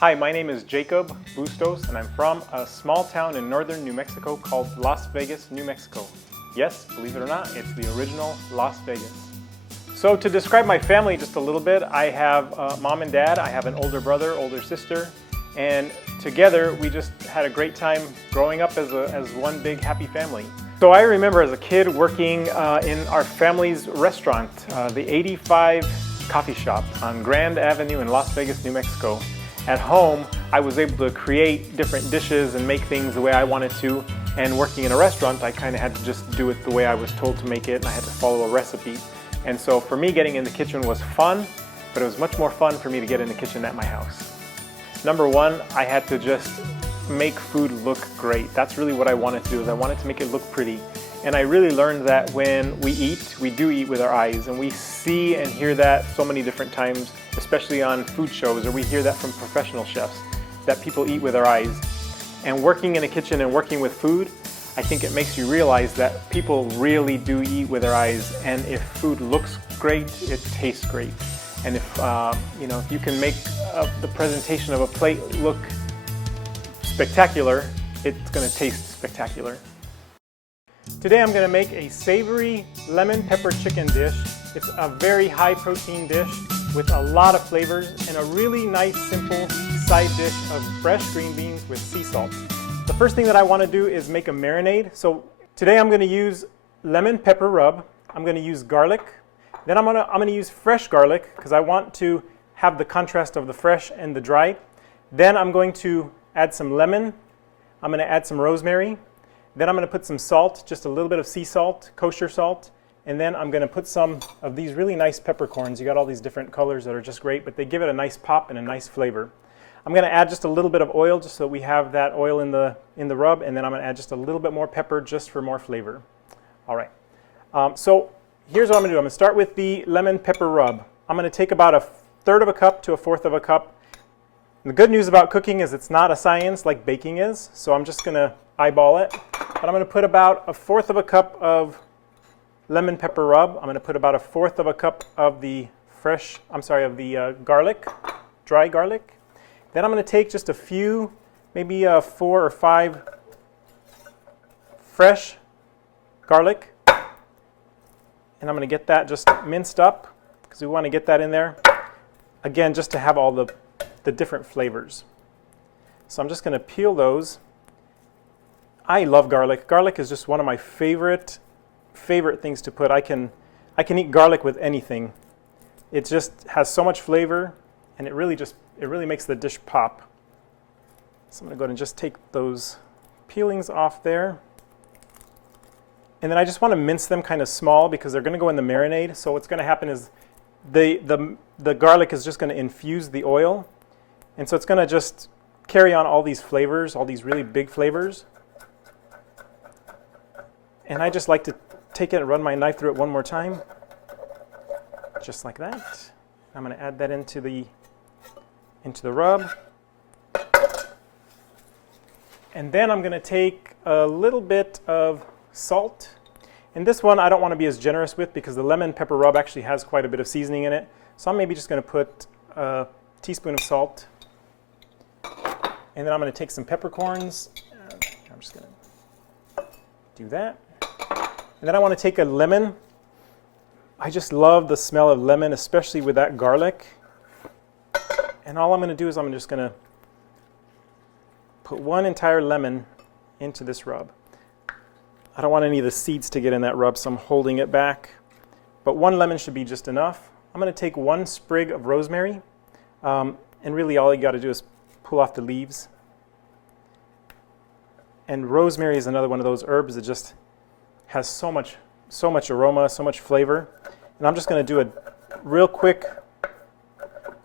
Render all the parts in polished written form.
Hi, my name is Jacob Bustos, and I'm from a small town in northern New Mexico called Las Vegas, New Mexico. Yes, believe it or not, it's the original Las Vegas. So to describe my family just a little bit, I have mom and dad, I have an older brother, older sister, and together we just had a great time growing up as one big happy family. So I remember as a kid working in our family's restaurant, the 85 Coffee Shop on Grand Avenue in Las Vegas, New Mexico. At home, I was able to create different dishes and make things the way I wanted to. And working in a restaurant, I kind of had to just do it the way I was told to make it, and I had to follow a recipe. And so for me, getting in the kitchen was fun, but it was much more fun for me to get in the kitchen at my house. Number one, I had to just make food look great. That's really what I wanted to do, is I wanted to make it look pretty. And I really learned that when we eat, we do eat with our eyes, and we see and hear that so many different times, especially on food shows, or we hear that from professional chefs, that people eat with their eyes. And working in a kitchen and working with food, I think it makes you realize that people really do eat with their eyes, and if food looks great, it tastes great. And if if you can make the presentation of a plate look spectacular, it's going to taste spectacular. Today I'm going to make a savory lemon pepper chicken dish. It's a very high protein dish with a lot of flavors and a really nice simple side dish of fresh green beans with sea salt. The first thing that I want to do is make a marinade. So today I'm going to use lemon pepper rub. I'm going to use garlic. Then I'm going to use fresh garlic because I want to have the contrast of the fresh and the dry. Then I'm going to add some lemon. I'm going to add some rosemary. Then I'm going to put some salt, just a little bit of sea salt, kosher salt. And then I'm going to put some of these really nice peppercorns. You got all these different colors that are just great, but they give it a nice pop and a nice flavor. I'm going to add just a little bit of oil just so we have that oil in the rub, and then I'm going to add just a little bit more pepper just for more flavor. All right. So here's what I'm going to do. I'm going to start with the lemon pepper rub. I'm going to take about 1/3 of a cup to 1/4 of a cup. And the good news about cooking is it's not a science like baking is, so I'm just going to eyeball it. But I'm going to put about 1/4 of a cup of lemon pepper rub. I'm going to put about 1/4 of a cup of the garlic, dry garlic. Then I'm going to take just a few, maybe 4 or 5 fresh garlic. And I'm going to get that just minced up because we want to get that in there. Again, just to have all the different flavors. So I'm just going to peel those. I love garlic. Garlic is just one of my favorite things to put. I can eat garlic with anything. It just has so much flavor, and it really makes the dish pop. So I'm going to go ahead and just take those peelings off there. And then I just want to mince them kind of small because they're going to go in the marinade. So what's going to happen is the garlic is just going to infuse the oil. And so it's going to just carry on all these flavors, all these really big flavors. And I just like to take it and run my knife through it one more time. Just like that. I'm going to add that into the rub. And then I'm going to take a little bit of salt. And this one I don't want to be as generous with because the lemon pepper rub actually has quite a bit of seasoning in it. So I'm maybe just going to put a teaspoon of salt. And then I'm going to take some peppercorns. I'm just going to do that. And then I want to take a lemon. I just love the smell of lemon, especially with that garlic. And all I'm going to do is I'm just going to put 1 entire lemon into this rub. I don't want any of the seeds to get in that rub, so I'm holding it back. But 1 lemon should be just enough. I'm going to take 1 sprig of rosemary. And really all you got to do is pull off the leaves. And rosemary is another one of those herbs that just has so much aroma, so much flavor. And I'm just going to do a real quick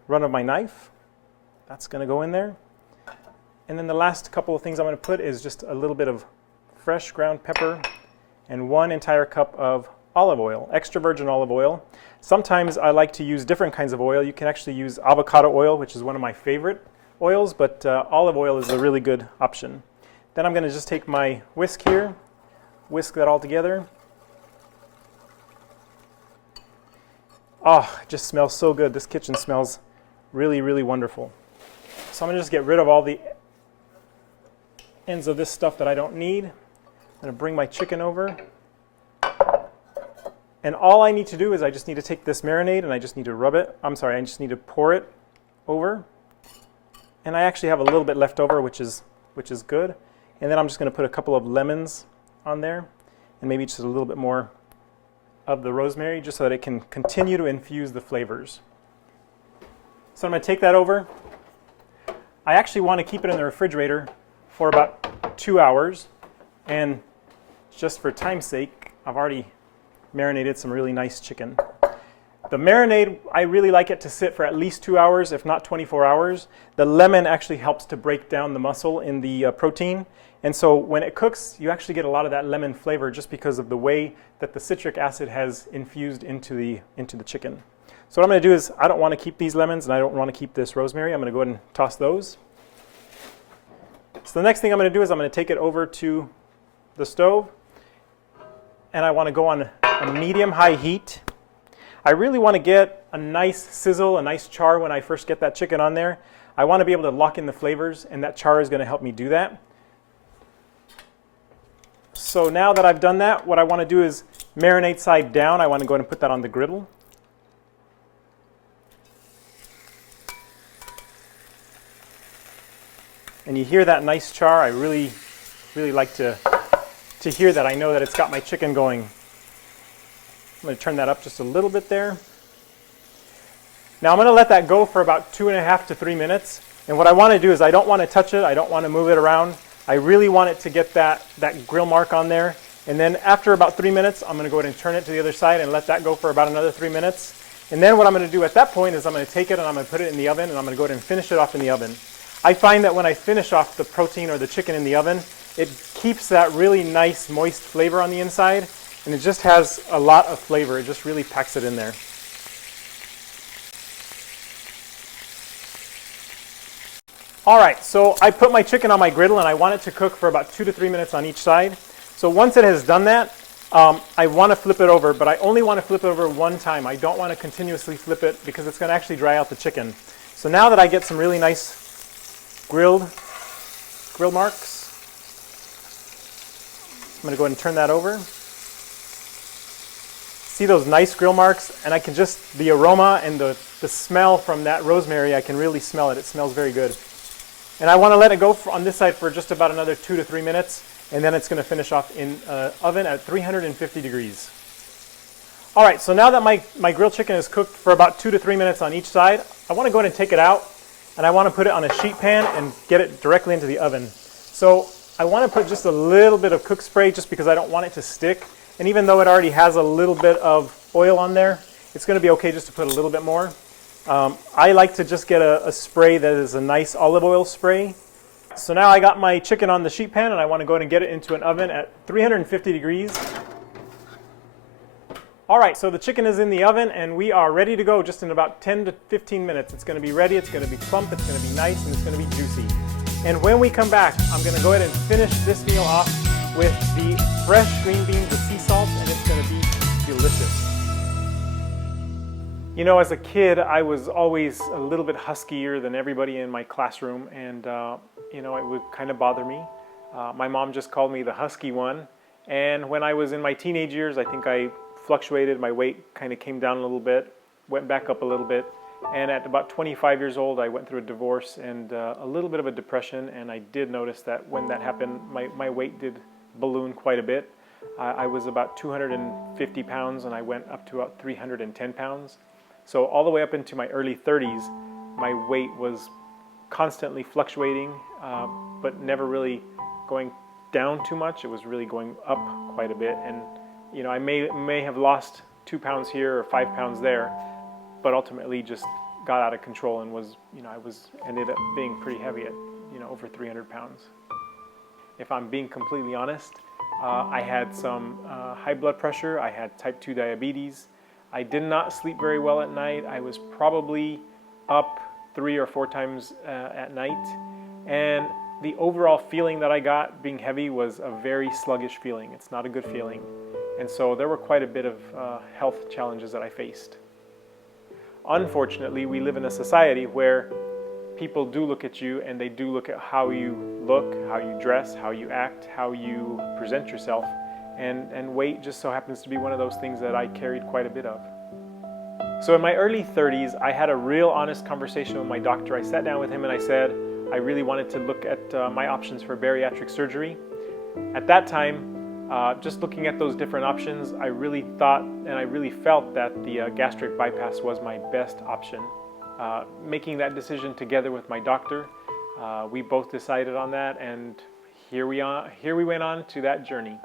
run of my knife. That's going to go in there. And then the last couple of things I'm going to put is just a little bit of fresh ground pepper and 1 entire cup of olive oil, extra virgin olive oil. Sometimes I like to use different kinds of oil. You can actually use avocado oil, which is one of my favorite oils, but olive oil is a really good option. Then I'm going to just take my whisk here, whisk that all together. Oh, it just smells so good. This kitchen smells really, really wonderful. So I'm going to just get rid of all the ends of this stuff that I don't need. I'm going to bring my chicken over. And all I need to do is I just need to take this marinade and I just need to rub it. I just need to pour it over. And I actually have a little bit left over, which is good. And then I'm just going to put a couple of lemons on there and maybe just a little bit more of the rosemary just so that it can continue to infuse the flavors. So I'm going to take that over. I actually want to keep it in the refrigerator for about 2 hours. And just for time's sake, I've already marinated some really nice chicken. The marinade, I really like it to sit for at least 2 hours, if not 24 hours. The lemon actually helps to break down the muscle in the protein. And so when it cooks, you actually get a lot of that lemon flavor just because of the way that the citric acid has infused into the chicken. So what I'm going to do is, I don't want to keep these lemons and I don't want to keep this rosemary. I'm going to go ahead and toss those. So the next thing I'm going to do is I'm going to take it over to the stove. And I want to go on a medium-high heat. I really want to get a nice sizzle, a nice char when I first get that chicken on there. I want to be able to lock in the flavors, and that char is going to help me do that. So now that I've done that, what I want to do is marinate side down. I want to go ahead and put that on the griddle. And you hear that nice char. I really like to hear that. I know that it's got my chicken going. I'm going to turn that up just a little bit there. Now I'm going to let that go for about 2.5 to 3 minutes. And what I want to do is I don't want to touch it. I don't want to move it around. I really want it to get that grill mark on there. And then after about 3 minutes, I'm going to go ahead and turn it to the other side and let that go for about another 3 minutes. And then what I'm going to do at that point is I'm going to take it and I'm going to put it in the oven and I'm going to go ahead and finish it off in the oven. I find that when I finish off the protein or the chicken in the oven, it keeps that really nice moist flavor on the inside, and it just has a lot of flavor. It just really packs it in there. All right, so I put my chicken on my griddle and I want it to cook for about 2 to 3 minutes on each side. So once it has done that, I want to flip it over, but I only want to flip it over one time. I don't want to continuously flip it because it's going to actually dry out the chicken. So now that I get some really nice grill marks, I'm going to go ahead and turn that over. See those nice grill marks? And I can just, the aroma and the smell from that rosemary, I can really smell it. It smells very good. And I want to let it go on this side for just about another 2 to 3 minutes, and then it's going to finish off in oven at 350 degrees. All right, so now that my grilled chicken is cooked for about 2 to 3 minutes on each side, I want to go ahead and take it out, and I want to put it on a sheet pan and get it directly into the oven. So I want to put just a little bit of cook spray just because I don't want it to stick. And even though it already has a little bit of oil on there, it's going to be okay just to put a little bit more. I like to just get a spray that is a nice olive oil spray. So now I got my chicken on the sheet pan and I want to go ahead and get it into an oven at 350 degrees. All right, so the chicken is in the oven and we are ready to go just in about 10 to 15 minutes. It's going to be ready, it's going to be plump, it's going to be nice, and it's going to be juicy. And when we come back, I'm going to go ahead and finish this meal off with the fresh green beans with sea salt, and it's going to be delicious. You know, as a kid, I was always a little bit huskier than everybody in my classroom, and you know, it would kind of bother me. My mom just called me the husky one, and when I was in my teenage years, I think I fluctuated. My weight kind of came down a little bit, went back up a little bit. And at about 25 years old, I went through a divorce and a little bit of a depression, and I did notice that when that happened, my weight did balloon quite a bit. I was about 250 pounds, and I went up to about 310 pounds. So all the way up into my early 30s, my weight was constantly fluctuating, but never really going down too much. It was really going up quite a bit, and you know, I may have lost 2 pounds here or 5 pounds there, but ultimately just got out of control and was, you know, ended up being pretty heavy at, you know, over 300 pounds. If I'm being completely honest, I had some high blood pressure. I had type 2 diabetes. I did not sleep very well at night. I was probably up 3 or 4 times at night. And the overall feeling that I got being heavy was a very sluggish feeling. It's not a good feeling. And so there were quite a bit of health challenges that I faced. Unfortunately, we live in a society where people do look at you, and they do look at how you look, how you dress, how you act, how you present yourself, and weight just so happens to be one of those things that I carried quite a bit of. So in my early 30s, I had a real honest conversation with my doctor. I sat down with him and I said I really wanted to look at my options for bariatric surgery. At that time, just looking at those different options, I really thought and I really felt that the gastric bypass was my best option. Making that decision together with my doctor, we both decided on that, and here we went on to that journey.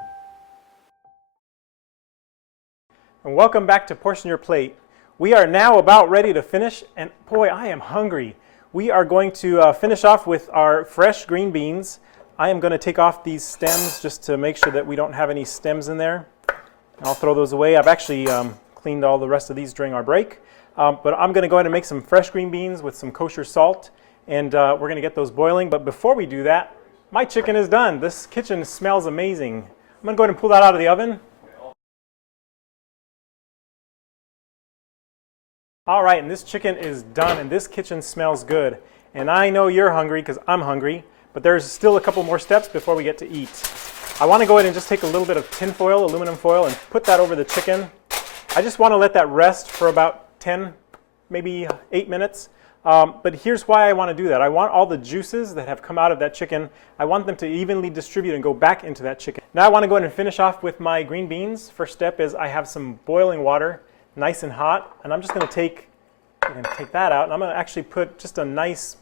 And welcome back to Portion Your Plate. We are now about ready to finish, and boy, I am hungry. We are going to finish off with our fresh green beans. I am going to take off these stems just to make sure that we don't have any stems in there. I'll throw those away. I've actually cleaned all the rest of these during our break. But I'm going to go ahead and make some fresh green beans with some kosher salt, and we're going to get those boiling. But before we do that, my chicken is done. This kitchen smells amazing. I'm going to go ahead and pull that out of the oven. All right, and this chicken is done, and this kitchen smells good. And I know you're hungry because I'm hungry, but there's still a couple more steps before we get to eat. I want to go ahead and just take a little bit of tin foil, aluminum foil, and put that over the chicken. I just want to let that rest for about 10, maybe 8 minutes. But here's why I want to do that. I want all the juices that have come out of that chicken, I want them to evenly distribute and go back into that chicken. Now I want to go ahead and finish off with my green beans. First step is I have some boiling water, nice and hot, and I'm just going to take that out, and I'm going to actually put just a nice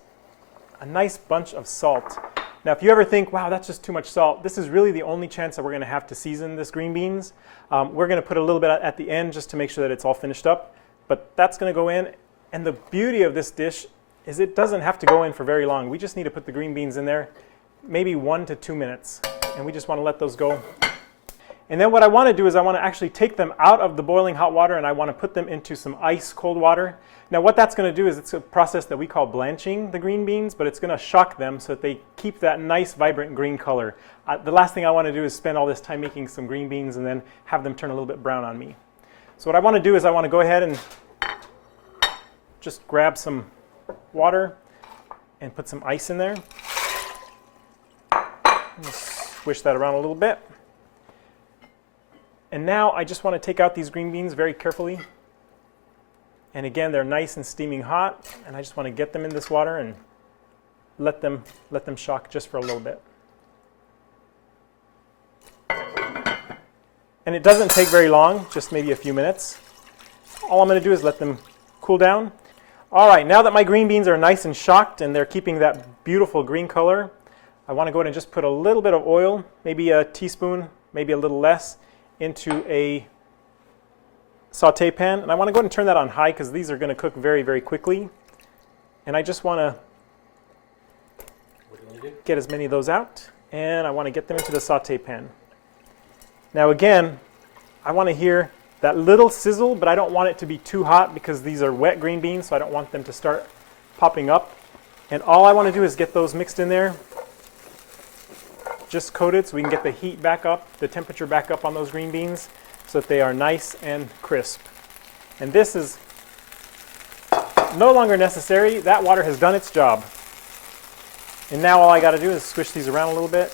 bunch of salt. Now if you ever think, wow, that's just too much salt, this is really the only chance that we're going to have to season this green beans. We're going to put a little bit at the end just to make sure that it's all finished up, but that's going to go in. And the beauty of this dish is it doesn't have to go in for very long. We just need to put the green beans in there maybe 1 to 2 minutes, and we just want to let those go. And then what I want to do is I want to actually take them out of the boiling hot water, and I want to put them into some ice cold water. Now what that's going to do is it's a process that we call blanching the green beans, but it's going to shock them so that they keep that nice vibrant green color. The last thing I want to do is spend all this time making some green beans and then have them turn a little bit brown on me. So what I want to do is I want to go ahead and just grab some water and put some ice in there. Swish that around a little bit. And now I just want to take out these green beans very carefully. And again, they're nice and steaming hot, and I just want to get them in this water and let them shock just for a little bit. And it doesn't take very long, just maybe a few minutes. All I'm going to do is let them cool down. All right, now that my green beans are nice and shocked and they're keeping that beautiful green color, I want to go ahead and just put a little bit of oil, maybe a teaspoon, maybe a little less, into a saute pan. And I want to go ahead and turn that on high because these are going to cook very, very quickly. And I just want to get as many of those out, and I want to get them into the saute pan. Now again, I want to hear that little sizzle, but I don't want it to be too hot because these are wet green beans, so I don't want them to start popping up. And all I want to do is get those mixed in there, just coated, so we can get the heat back up, the temperature back up on those green beans so that they are nice and crisp. And this is no longer necessary. That water has done its job. And now all I got to do is squish these around a little bit.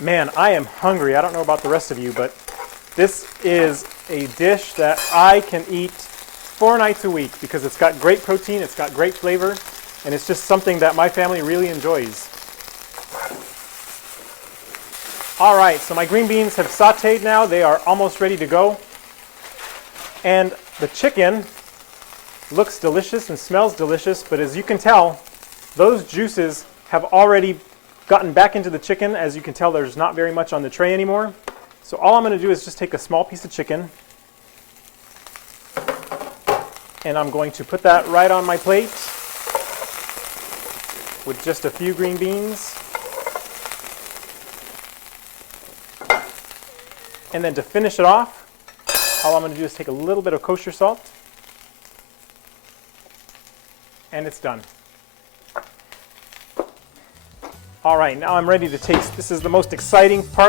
Man, I am hungry. I don't know about the rest of you, but this is a dish that I can eat 4 nights a week because it's got great protein, it's got great flavor, and it's just something that my family really enjoys. All right, so my green beans have sauteed now. They are almost ready to go. And the chicken looks delicious and smells delicious, but as you can tell, those juices have already gotten back into the chicken. As you can tell, there's not very much on the tray anymore. So all I'm going to do is just take a small piece of chicken, and I'm going to put that right on my plate with just a few green beans. And then to finish it off, all I'm going to do is take a little bit of kosher salt, and it's done. All right, now I'm ready to taste. This is the most exciting part of